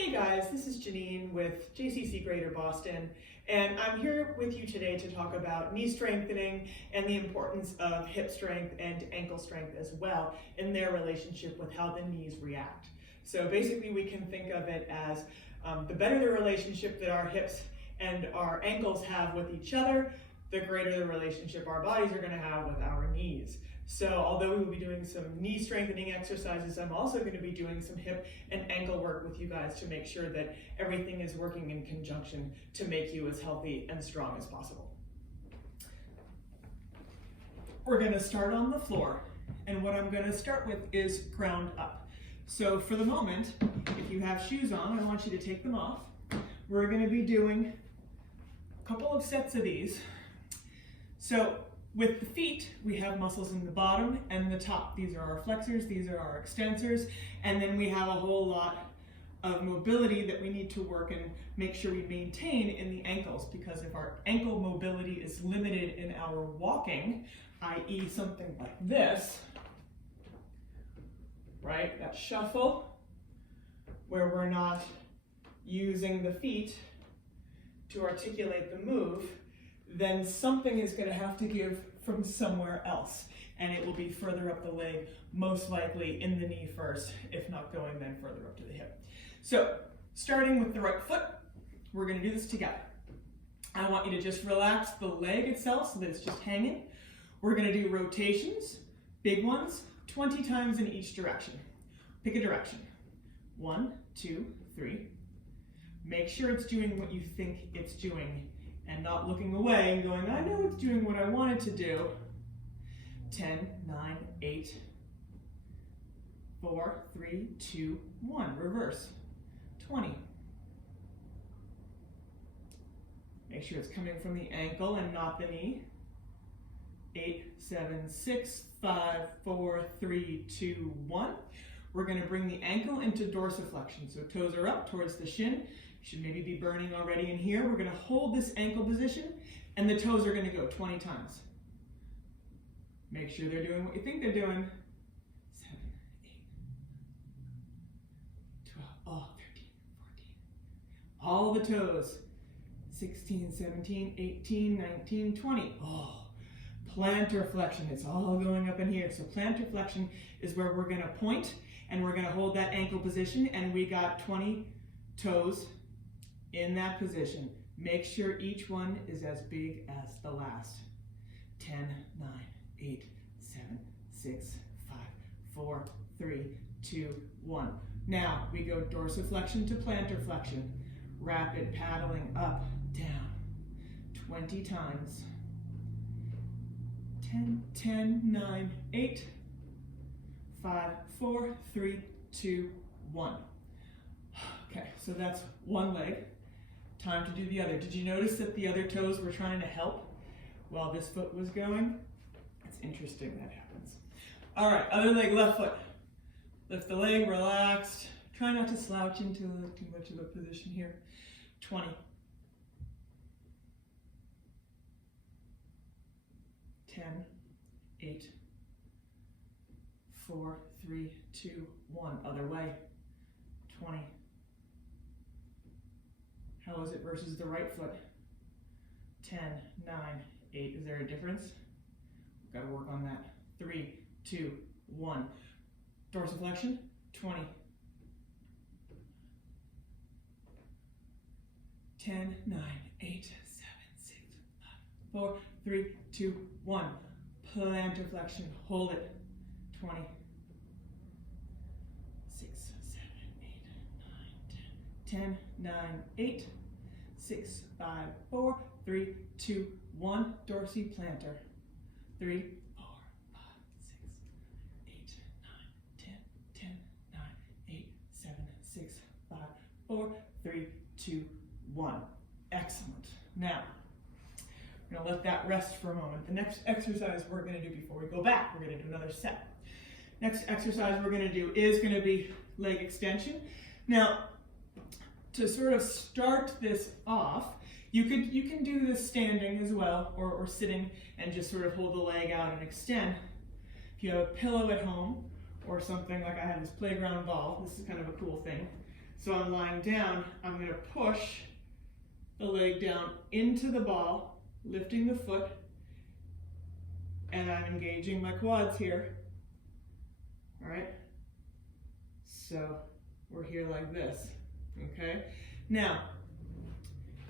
Hey guys, this is Jeannine with JCC Greater Boston, and I'm here with you today to talk about knee strengthening and the importance of hip strength and ankle strength as well in their relationship with how the knees react. So basically we can think of it as the better the relationship that our hips and our ankles have with each other, the greater the relationship our bodies are going to have with our knees. So although we will be doing some knee strengthening exercises, I'm also going to be doing some hip and ankle work with you guys to make sure that everything is working in conjunction to make you as healthy and strong as possible. We're going to start on the floor, and what I'm going to start with is ground up. So for the moment, if you have shoes on, I want you to take them off. We're going to be doing a couple of sets of these. So with the feet, we have muscles in the bottom and the top. These are our flexors, these are our extensors, and then we have a whole lot of mobility that we need to work and make sure we maintain in the ankles, because if our ankle mobility is limited in our walking, i.e. something like this, right, that shuffle, where we're not using the feet to articulate the move, then something is going to have to give from somewhere else, and it will be further up the leg, most likely in the knee first, if not going then further up to the hip. So starting with the right foot, we're going to do this together. I want you to just relax the leg itself so that it's just hanging. We're going to do rotations, big ones, 20 times in each direction. Pick a direction. 1, 2, 3. Make sure it's doing what you think it's doing, and not looking away and going, I know it's doing what I want it to do. 10, 9, 8, 4, 3, 2, 1. Reverse. 20. Make sure it's coming from the ankle and not the knee. 8, 7, 6, 5, 4, 3, 2, 1. We're going to bring the ankle into dorsiflexion. So toes are up towards the shin. Should maybe be burning already in here. We're going to hold this ankle position, and the toes are going to go 20 times. Make sure they're doing what you think they're doing. 7, 8, 12, oh, 13, 14. All the toes. 16, 17, 18, 19, 20. Oh, plantar flexion. It's all going up in here. So plantar flexion is where we're going to point, and we're going to hold that ankle position, and we got 20 toes in that position. Make sure each one is as big as the last. 10, 9, 8, 7, 6, 5, 4, 3, 2, 1. Now we go dorsiflexion to plantar flexion. Rapid paddling up, down. 20 times. 10, 10, 9, 8, 5, 4, 3, 2, 1. Okay, so that's one leg. Time to do the other. Did you notice that the other toes were trying to help while this foot was going? It's interesting that happens. All right, other leg, left foot. Lift the leg, relaxed. Try not to slouch into too much of a position here. 20. 10, 8, 4, 3, 2, 1. Other way. 20. How is it versus the right foot? 10, 9, 8. Is there a difference? We've got to work on that. 3, 2, 1. Dorsiflexion, 20. 10, 9, 8, 7, 6, 5, 4, 3, 2, 1. Plantar flexion, hold it. 20. 6, 7, 8, 9, 10. 10, 9, 8, 6, 5, 4, 3, 2, 1. Dorsiplantar. 3, 4, 5, 6, 8, 9, 10, 10, 9, 8, 7, 6, 5, 4, 3, 2, 1. Excellent. Now, we're going to let that rest for a moment. The next exercise we're going to do before we go back, we're going to do another set. Next exercise we're going to do is going to be leg extension. Now, to sort of start this off, you can do this standing as well, or sitting and just sort of hold the leg out and extend. If you have a pillow at home or something, like I have this playground ball, this is kind of a cool thing. So I'm lying down, I'm gonna push the leg down into the ball, lifting the foot, and I'm engaging my quads here. All right? So we're here like this, okay? Now,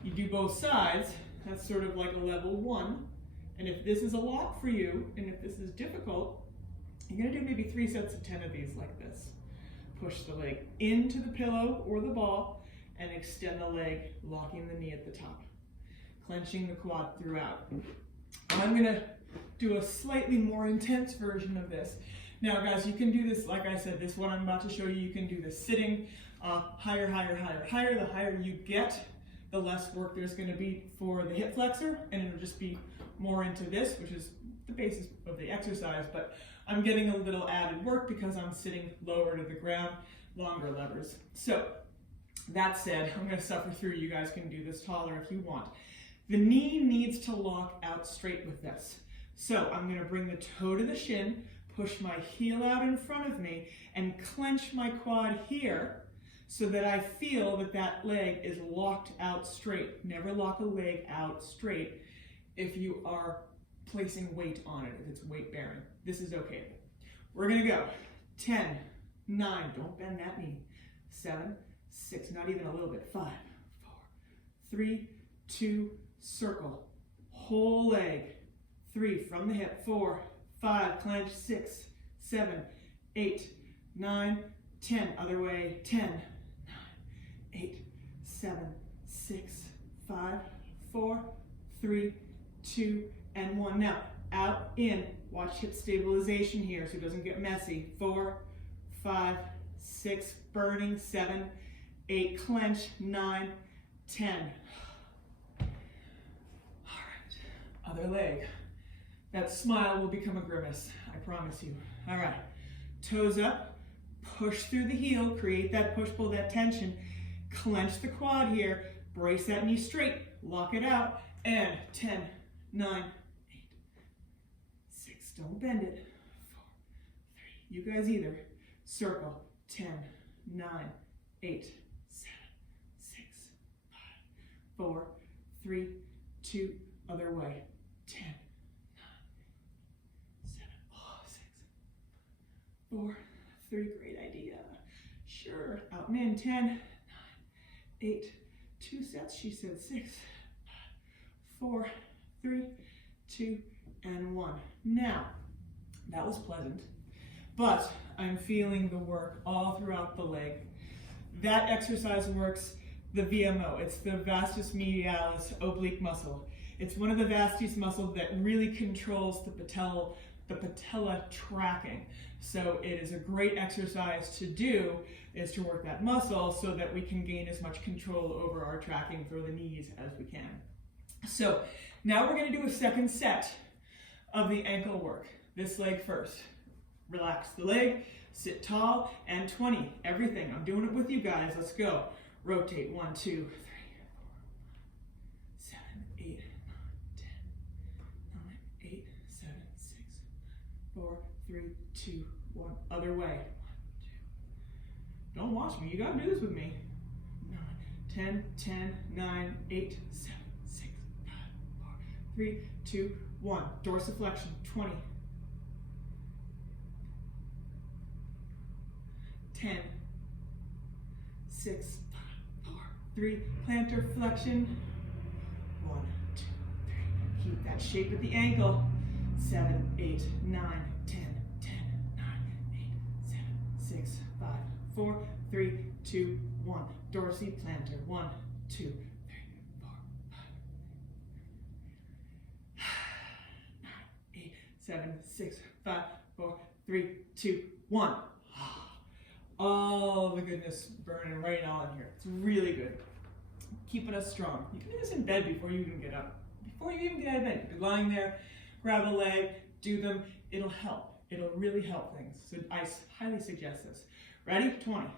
you do both sides, that's sort of like a level 1. And if this is a lot for you, and if this is difficult, you're gonna do maybe 3 sets of 10 of these like this. Push the leg into the pillow or the ball, and extend the leg, locking the knee at the top. Clenching the quad throughout. I'm gonna do a slightly more intense version of this. Now guys, you can do this, like I said, this one I'm about to show you, you can do this sitting, higher, higher, higher, higher. The higher you get, the less work there's gonna be for the hip flexor, and it'll just be more into this, which is the basis of the exercise, but I'm getting a little added work because I'm sitting lower to the ground, longer levers. So, that said, I'm gonna suffer through, you guys can do this taller if you want. The knee needs to lock out straight with this. So, I'm gonna bring the toe to the shin, push my heel out in front of me, and clench my quad here so that I feel that that leg is locked out straight. Never lock a leg out straight if you are placing weight on it, if it's weight bearing. This is okay. We're gonna go 10, 9, don't bend that knee, 7, 6, not even a little bit, 5, 4, 3, 2, circle, whole leg, 3, from the hip, 4, 5, clench, 6, 7, 8, 9, 10, other way, 10, 9, 8, 7, 6, 5, 4, 3, 2, and 1. Now, out, in, watch hip stabilization here so it doesn't get messy. 4, 5, 6, burning, 7, 8, clench, 9, 10. All right, other leg. That smile will become a grimace, I promise you. All right, toes up, push through the heel, create that push-pull, that tension, clench the quad here, brace that knee straight, lock it out, and 10, 9, 8, 6, don't bend it, 4, 3, you guys either, circle, 10, 9, 8, 7, 6, 5, 4, 3, 2, other way, 10, 9, 7, 6, 4, 3, great idea, sure, out and in, 10, 9, 8, 2 sets, she said 6, 5, 4, 3, 2, and 1. Now, that was pleasant, but I'm feeling the work all throughout the leg. That exercise works the VMO. It's the vastus medialis oblique muscle. It's one of the vastus muscles that really controls the patella tracking. So it is a great exercise to do, is to work that muscle so that we can gain as much control over our tracking for the knees as we can. So now we're going to do a second set of the ankle work. This leg first. Relax the leg, sit tall, and 20. Everything. I'm doing it with you guys. Let's go. Rotate. 1, 2, 3, 4, 7, 8, 9, 10, 9, 8, 7, 6, 4, 3, 2, 1. Other way. 1, 2. Don't watch me. You got to do this with me. 9, 10, 10, 9, 8, 7, 6, 5, 4, 3, 2, 1. Dorsiflexion. 20. 10, 6, 5, 4, 3, plantar flexion, 1, 2, 3, keep that shape at the ankle, 7, 8, 9, 10, 10, 9, 8, 7, 6, 5, 4, 3, 2, 1, dorsiplantar, 1, 2, 3, 4, 5, 9, 8, 7, 6, 5, 4, 3, 2, 1. All the goodness burning right on in here. It's really good. Keeping us strong. You can do this in bed before you even get up. Before you even get out of bed. You're lying there, grab a leg, do them. It'll help. It'll really help things. So I highly suggest this. Ready? 20. 1,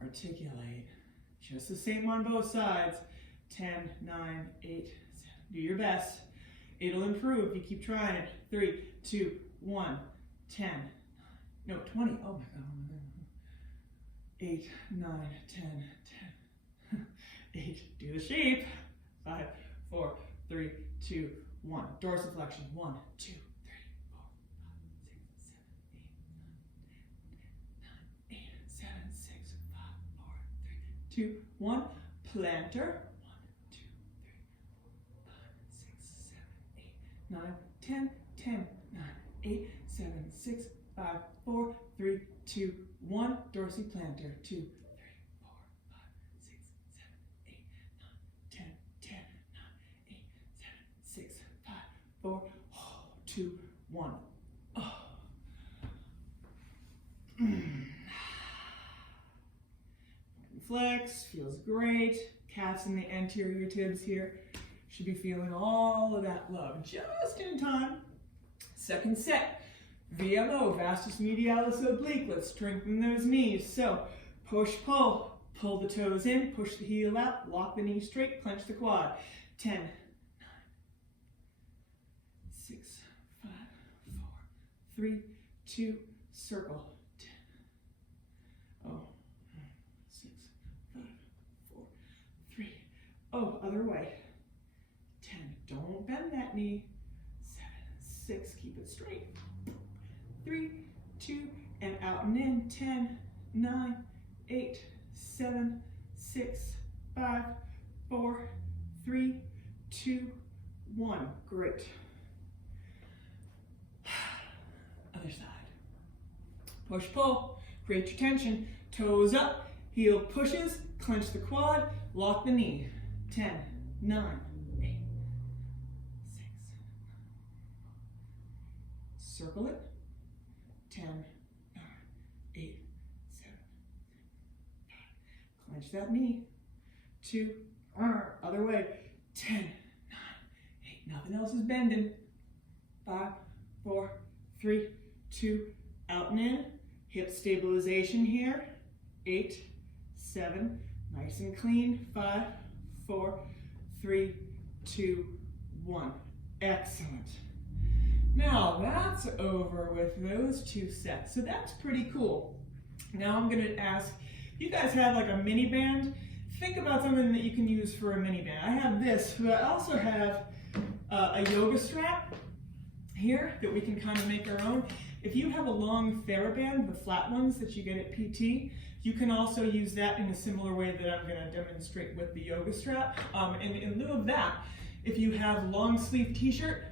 2. Articulate. Just the same on both sides. 10, 9, 8, 7. Do your best. It'll improve if you keep trying it. 3, 2, 1, 10. No, 20. Oh my God. 8, 9, 10, 10, 8. Do the shape. 5, 4, 3, 2, 1. Dorsiflexion. 1, 2, 3, 4, 5, 6, 7, 8, 9, 8, 7, 6, 5, 4, 3, 2, 1. Planter. 1, 2, 3, 4, 5, 6, 7, 8, 9, 10, 10, 9, 8, 7, 6, 5, 4, 3, 2, 1. Dorsiplantar. 2, 3, 4, 5, 6, 7, 8, 9, 10, 10, 9, 8, 7, 6, 5, 4, 2, 1. Oh. Flex, feels great. Calves in the anterior tibs here. Should be feeling all of that love just in time. Second set, VMO, vastus medialis oblique. Let's strengthen those knees. So push, pull the toes in, push the heel out, lock the knee straight, clench the quad. 10, 9, 6, 5, 4, 3, 2, circle. 10. Oh, 6, 5, 4, 3. Oh, other way. 10. Don't bend that knee. 7, 6. Keep it straight. 3, 2, and out and in. 10, 9, 8, 7, 6, 5, 4, 3, 2, 1. Great. Other side. Push, pull. Create your tension. Toes up. Heel pushes. Clench the quad. Lock the knee. 10, 9, 8, 6. Circle it. 10, 9, 8, 7, 5. Clench that knee. 2, other way. 10, 9, 8. Nothing else is bending. 5, 4, 3, 2, out and in. Hip stabilization here. 8, 7. Nice and clean. 5, 4, 3, 2, 1. Excellent. Now that's over with those 2 sets. So that's pretty cool. Now I'm going to ask, you guys have like a mini band? Think about something that you can use for a mini band. I have this, but I also have a yoga strap here that we can kind of make our own. If you have a long TheraBand, the flat ones that you get at PT, you can also use that in a similar way that I'm going to demonstrate with the yoga strap. And in lieu of that, if you have long sleeve t-shirt,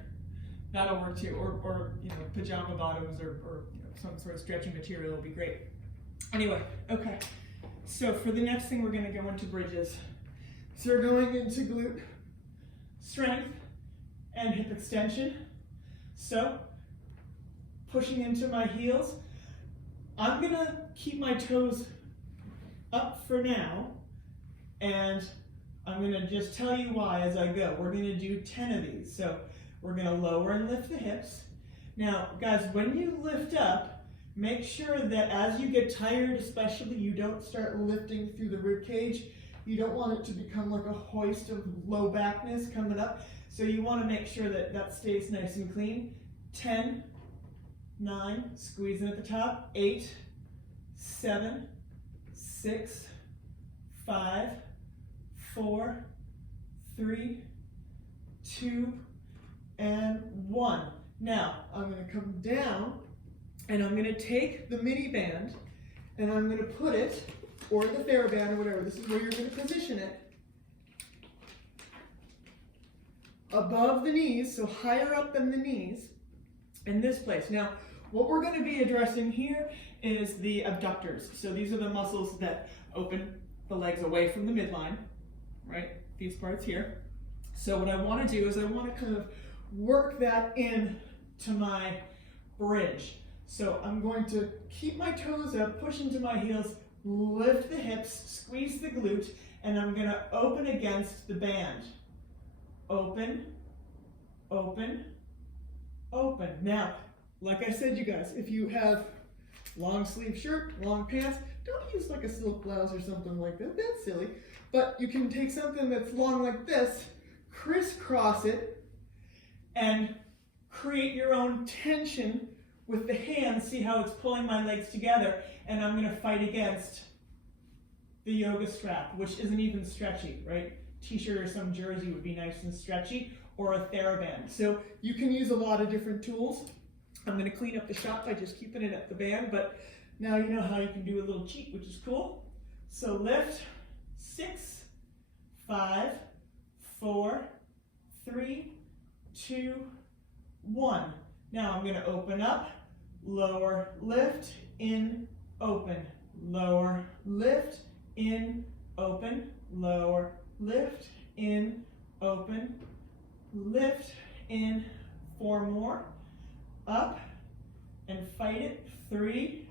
that'll work too, or you know, pajama bottoms, or you know, some sort of stretchy material will be great. Anyway, okay. So for the next thing, we're going to go into bridges. So we're going into glute strength and hip extension. So pushing into my heels. I'm going to keep my toes up for now, and I'm going to just tell you why as I go. We're going to do 10 of these. So we're going to lower and lift the hips. Now, guys, when you lift up, make sure that as you get tired, especially, you don't start lifting through the rib cage. You don't want it to become like a hoist of low backness coming up. So you want to make sure that that stays nice and clean. 10, 9, squeezing at the top. 8, 7, 6, 5, 4, 3, 2, and 1. Now, I'm going to come down, and I'm going to take the mini band, and I'm going to put it, or the TheraBand, or whatever, this is where you're going to position it, above the knees, so higher up than the knees, in this place. Now, what we're going to be addressing here is the abductors. So these are the muscles that open the legs away from the midline, right? These parts here. So what I want to do is I want to kind of work that in to my bridge. So I'm going to keep my toes up, push into my heels, lift the hips, squeeze the glute, and I'm going to open against the band. Open, open, open. Now, like I said, you guys, if you have long sleeve shirt, long pants, don't use like a silk blouse or something like that. That's silly. But you can take something that's long like this, crisscross it, and create your own tension with the hands. See how it's pulling my legs together, and I'm going to fight against the yoga strap, which isn't even stretchy, right? T-shirt or some jersey would be nice and stretchy, or a TheraBand. So you can use a lot of different tools. I'm going to clean up the shot by just keeping it at the band, but now you know how you can do a little cheat, which is cool. So lift, 6, 5, 4, 3, 2, 1. Now I'm going to open up, lower, lift, in, open, lower, lift, in, open, lower, lift, in, open, lift, in, 4 more, up, and fight it, 3,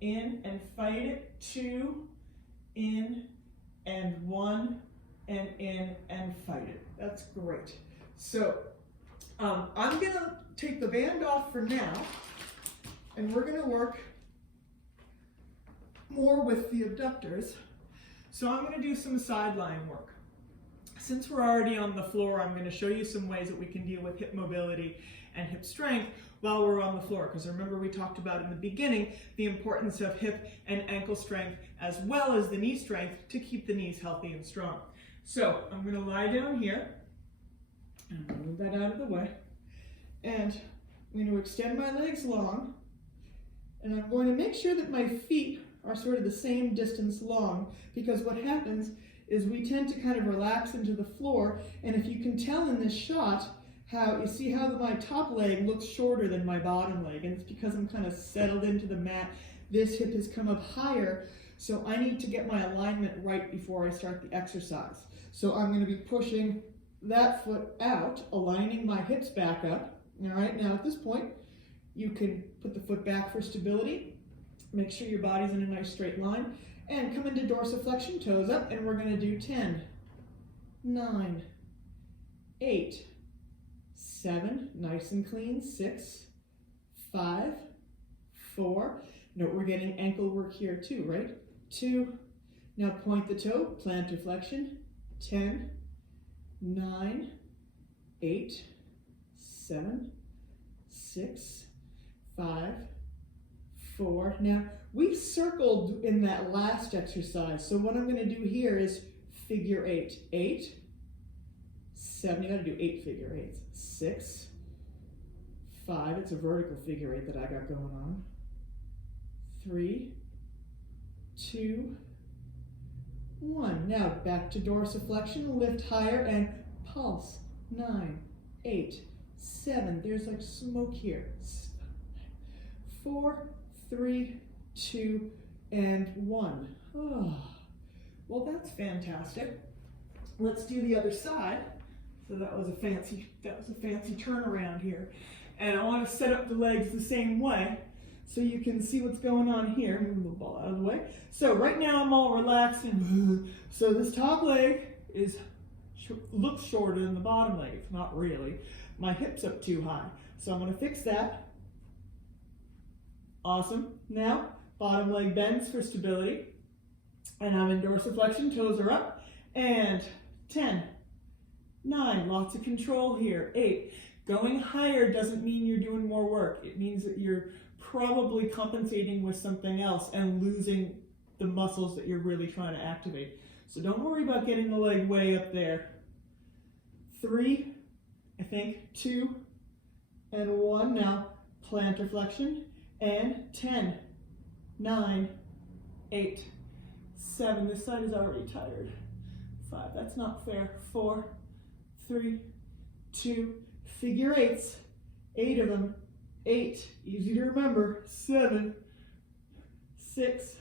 in, and fight it, 2, in, and 1, and in, and fight it. That's great. So I'm gonna take the band off for now, and we're gonna work more with the abductors. So I'm gonna do some sideline work. Since we're already on the floor, I'm gonna show you some ways that we can deal with hip mobility and hip strength while we're on the floor, because remember we talked about in the beginning the importance of hip and ankle strength as well as the knee strength to keep the knees healthy and strong. So I'm going to lie down here and move that out of the way, and I'm going to extend my legs long, and I'm going to make sure that my feet are sort of the same distance long, because what happens is we tend to kind of relax into the floor, and if you can tell in this shot, how you see how my top leg looks shorter than my bottom leg, and it's because I'm kind of settled into the mat. This hip has come up higher, so I need to get my alignment right before I start the exercise. So I'm going to be pushing that foot out, aligning my hips back up. All right, now at this point, you can put the foot back for stability, make sure your body's in a nice straight line, and come into dorsiflexion, toes up, and we're going to do 10, 9, 8, 7, nice and clean, 6, 5, 4. Note we're getting ankle work here too, right? 2. Now point the toe, plantar flexion. 10, 9, 8, 7, 6, 5, 4. Now we circled in that last exercise, so what I'm going to do here is figure 8. 8, 7, you got to do 8 figure 8s. 6, 5, it's a vertical figure 8 that I got going on. 3, 2, 1. Now back to dorsiflexion, lift higher and pulse. 9, 8, 7. There's like smoke here. 4, 3, 2, and 1. Oh, well, that's fantastic. Let's do the other side. So that was a fancy turnaround here. And I want to set up the legs the same way so you can see what's going on here. Move the ball out of the way. So right now I'm all relaxed, and so this top leg looks shorter than the bottom leg. It's not really. My hip's up too high. So I'm going to fix that. Awesome. Now bottom leg bends for stability. And I'm in dorsiflexion, toes are up. And 10, 9, lots of control here. 8, going higher doesn't mean you're doing more work. It means that you're probably compensating with something else and losing the muscles that you're really trying to activate. So don't worry about getting the leg way up there. 3, I think, 2, and 1. Now plantar flexion, and 10, 9, 8, 7. This side is already tired. 5, that's not fair. 4, 3, 2, figure 8s, 8 of them. 8, easy to remember. 7, 6,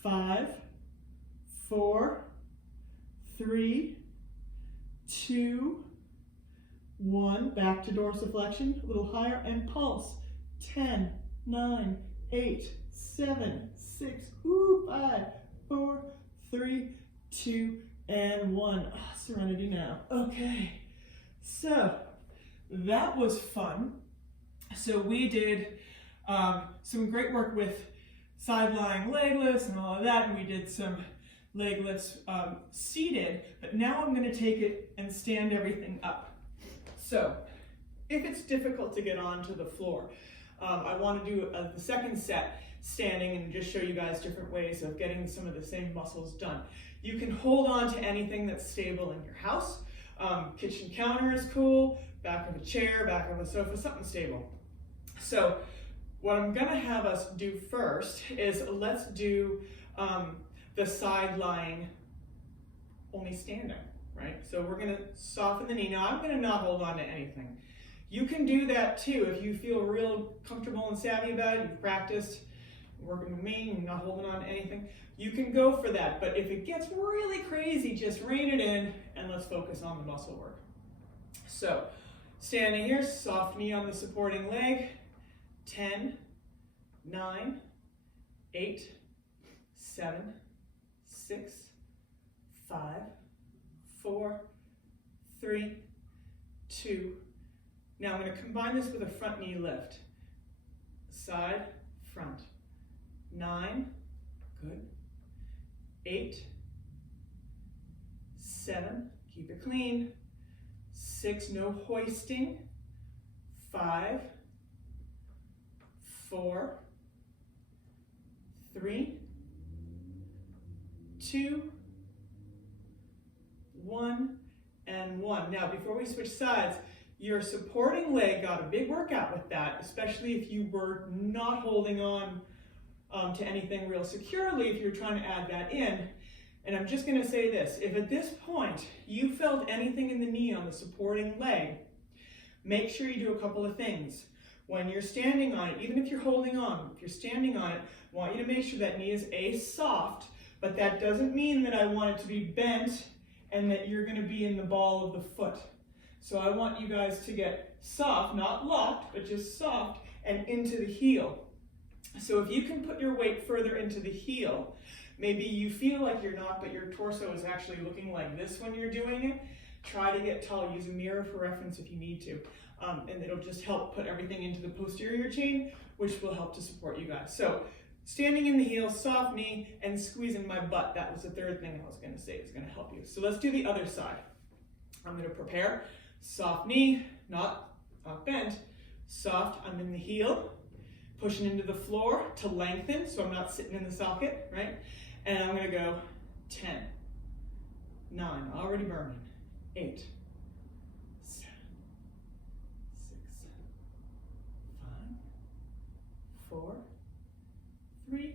5, 4, 3, 2, 1. Back to dorsiflexion, a little higher, and pulse. 10, 9, 8, 7, 6, 5, 4, 3, 2, and 1. Oh, serenity now. Okay, so that was fun. So we did some great work with side-lying leg lifts and all of that, and we did some leg lifts seated, but now I'm going to take it and stand everything up. So if it's difficult to get onto the floor, I want to do the second set standing and just show you guys different ways of getting some of the same muscles done. You can hold on to anything that's stable in your house. Kitchen counter is cool, back of a chair, back of a sofa, something stable. So what I'm gonna have us do first is let's do the side lying only standing, right? So we're gonna soften the knee. Now I'm gonna not hold on to anything. You can do that too if you feel real comfortable and savvy about it, you've practiced working with me and not holding on to anything. You can go for that, but if it gets really crazy, just rein it in and let's focus on the muscle work. So, standing here, soft knee on the supporting leg, 10, 9, 8, 7, 6, 5, 4, 3, 2. Now I'm going to combine this with a front knee lift. Side, front. 9, good. 8, 7, keep it clean. 6, no hoisting. 5, 4, 3, 2, 1, and 1. Now, before we switch sides, your supporting leg got a big workout with that, especially if you were not holding on to anything real securely, if you're trying to add that in. And I'm just going to say this, if at this point you felt anything in the knee on the supporting leg, make sure you do a couple of things. When you're standing on it, even if you're holding on, if you're standing on it, I want you to make sure that knee is soft, but that doesn't mean that I want it to be bent and that you're going to be in the ball of the foot. So I want you guys to get soft, not locked, but just soft and into the heel. So if you can put your weight further into the heel, maybe you feel like you're not, but your torso is actually looking like this when you're doing it, try to get tall. Use a mirror for reference if you need to. And it'll just help put everything into the posterior chain, which will help to support you guys. So standing in the heel, soft knee, and squeezing my butt. That was the third thing I was going to say is going to help you. So let's do the other side. I'm going to prepare. Soft knee, not bent. Soft, I'm in the heel. Pushing into the floor to lengthen, so I'm not sitting in the socket, right? And I'm going to go 10, 9, already burning, 8, 7, 6, 5, 4, 3,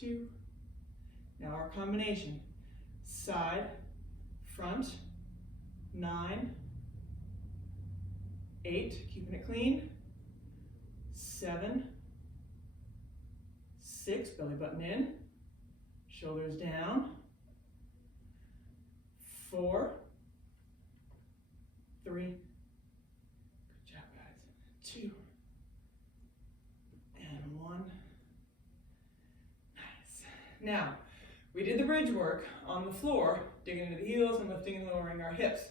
2. Now our combination, side, front, 9, 8, keeping it clean, 7, 6, belly button in, shoulders down, 4, 3, good job guys, 2, and 1, nice. Now, we did the bridge work on the floor, digging into the heels and lifting and lowering our hips.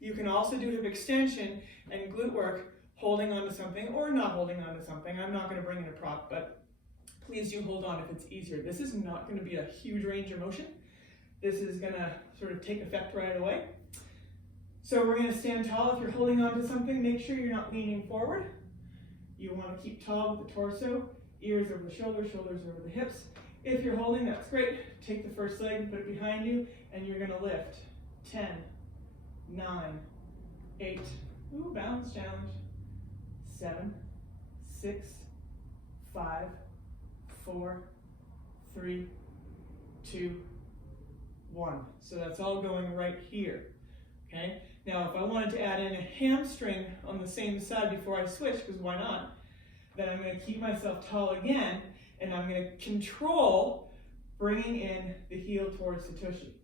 You can also do hip extension and glute work holding on to something or not holding on to something. I'm not going to bring in a prop, but please do hold on if it's easier. This is not going to be a huge range of motion. This is going to sort of take effect right away. So we're going to stand tall. If you're holding on to something, make sure you're not leaning forward. You want to keep tall with the torso, ears over the shoulders, shoulders over the hips. If you're holding, that's great. Take the first leg, put it behind you, and you're going to lift. 10, 9, 8, ooh, balance challenge. 7, 6, 5, 4, 3, 2, 1. So that's all going right here, okay? Now, if I wanted to add in a hamstring on the same side before I switch, because why not, then I'm going to keep myself tall again, and I'm going to control bringing in the heel towards the tushy.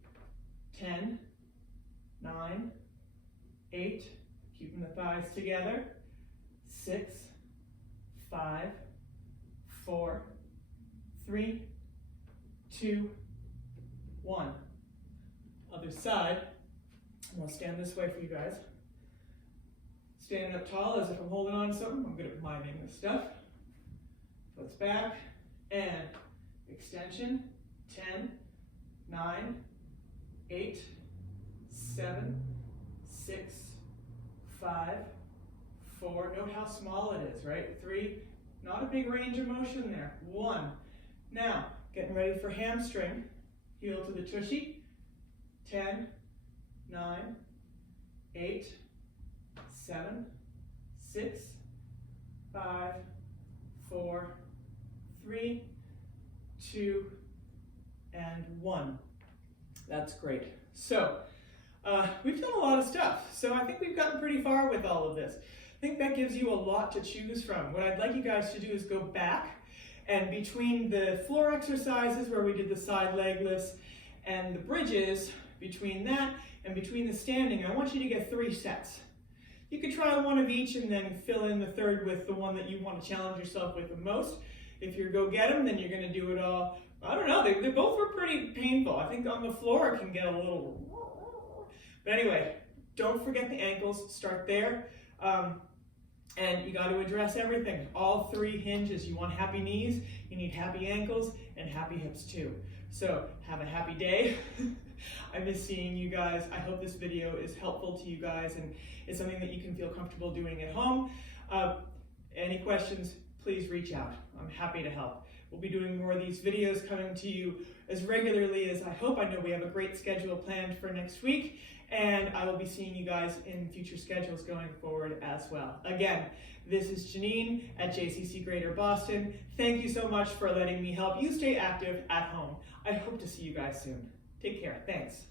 10, 9, 8, keeping the thighs together. 6, 5, 4, 3, 2, 1. Other side. And I'll stand this way for you guys. Standing up tall as if I'm holding on to something. I'm good at miming this stuff. Foot's back and extension. 10, 9, 8, 7, 6, 5, 4, note how small it is, right? 3, Not a big range of motion there. 1. Now, getting ready for hamstring. Heel to the tushy. 10, 9, 8, 7, 6, 5, 4, 3, 2, and 1. That's great. So, we've done a lot of stuff. So I think we've gotten pretty far with all of this. I think that gives you a lot to choose from. What I'd like you guys to do is go back, and between the floor exercises where we did the side leg lifts and the bridges, between that and between the standing, I want you to get 3 sets. You could try one of each and then fill in the third with the one that you want to challenge yourself with the most. If you're go get 'em, then you're going to do it all. I don't know, they both were pretty painful. I think on the floor it can get a little... But anyway, don't forget the ankles, start there. And you got to address everything. All 3 hinges. You want happy knees, you need happy ankles, and happy hips too. So have a happy day. I miss seeing you guys. I hope this video is helpful to you guys and is something that you can feel comfortable doing at home. Any questions, please reach out. I'm happy to help. We'll be doing more of these videos coming to you as regularly as I hope. I know we have a great schedule planned for next week, and I will be seeing you guys in future schedules going forward as well. Again, this is Jeannine at JCC Greater Boston. Thank you so much for letting me help you stay active at home. I hope to see you guys soon. Take care. Thanks.